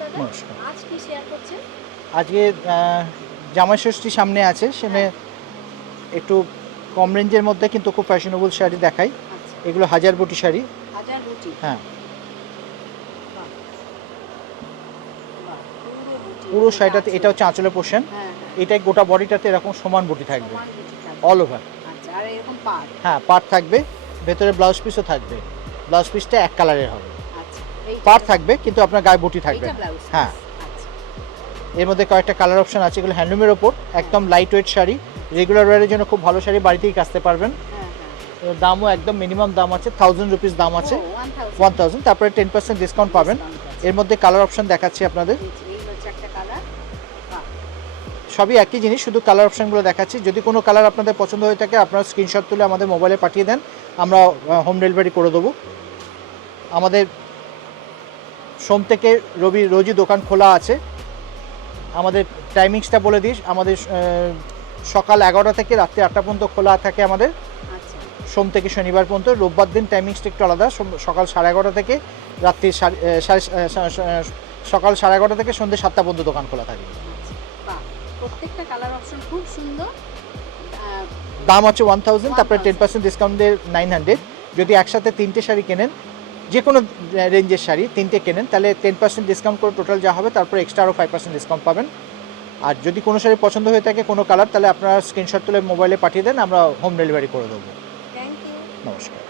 দাদা। নমস্কার। আজ কি শেয়ার করছেন? আজকে জামাই ষষ্ঠী সামনে আছে, সেখানে একটু কম রেঞ্জের মধ্যে কিন্তু খুব ফ্যাশনেবল শাড়ি দেখাই। আচ্ছা, এগুলো হাজার বুটি শাড়ি। হাজার রুটি। হ্যাঁ, বাহ! বাহ! পুরো বুটি পুরো এবং শাড়িটাতে আঁচল। এটা হচ্ছে আঁচলের পোর্শন। হ্যাঁ, হ্যাঁ। এটাই গোটা বডিটাতে এরকম সমান বুটি থাকবে, সমান বুটি থাকবে। All over. আচ্ছা, আর এরকম পাড়। হ্যাঁ, পাড় থাকবে, ভেতরে ব্লাউজ পিসও থাকবে। ব্লাউজ পিসটা এক কালারের হবে। আচ্ছা, এইটা পাড় থাকবে কিন্তু আপনার গায়ে বুটি থাকবে এইটা না। ব্লাউজ। হ্যাঁ, আচ্ছা। এর মধ্যে কয়েকটা কালার অপশন আছে, এগুলো হ্যান্ডলুমের ওপর একদম লাইট ওয়েট শাড়ি, রেগুলার ওয়ারের জন্য খুব ভালো শাড়ি, বাড়িতেই কাচতে পারবেন। হ্যাঁ, হ্যাঁ। এর দামও একদম মিনিমাম দাম আছে, 1000 রুপিস দাম আছে। ও 1000 1000, তারপরে 10% ডিসকাউন্ট পাবেন। ডিসকাউন্ট আছে। এর মধ্যে কালার অপশন দেখাচ্ছি আপনাদের, এই হচ্ছে একটা কালার। বাহ! সবই একই জিনিস, শুধু কালার অপশনগুলো দেখাচ্ছি। যদি কোনো কালার আপনাদের পছন্দ হয়ে থাকে আপনারা স্ক্রিনশট তুলে আমাদের মোবাইলে পাঠিয়ে দেন, আমরা হোম ডেলিভারি করে দেবো। আমাদের সোম থেকে রবি রোজই দোকান খোলা আছে। আমাদের টাইমিংসটা বলে দিস, আমাদের সকাল 11টা থেকে রাত্রি 8টা পর্যন্ত খোলা থাকে আমাদের, আচ্ছা, সোম থেকে শনিবার পর্যন্ত। রোববার দিন টাইমিংসটা একটু আলাদা, সকাল 11:30 থেকে রাত্রি সকাল 11:30 থেকে সন্ধ্যে 7টা পর্যন্ত দোকান খোলা থাকে। আচ্ছা। বাহ! প্রত্যেকটা কালার অপশন খুব সুন্দর। দাম আছে 1000, তারপরে 1000 10% ডিসকাউন্ট দিয়ে 900। যদি একসাথে তিনটে শাড়ি কেনেন, যে কোনো রেঞ্জের শাড়ি তিনটে কেনেন, তাহলে 10% ডিসকাউন্ট করে টোটাল যা হবে, তারপরে এক্সট্রা আরও 5% ডিসকাউন্ট পাবেন। আর যদি কোনো শাড়ি পছন্দ হয়ে থাকে কোনো কালার, তাহলে আপনারা স্ক্রিনশট তুলে মোবাইলে পাঠিয়ে দেন, আমরা হোম ডেলিভারি করে দেবো। Thank you. নমস্কার।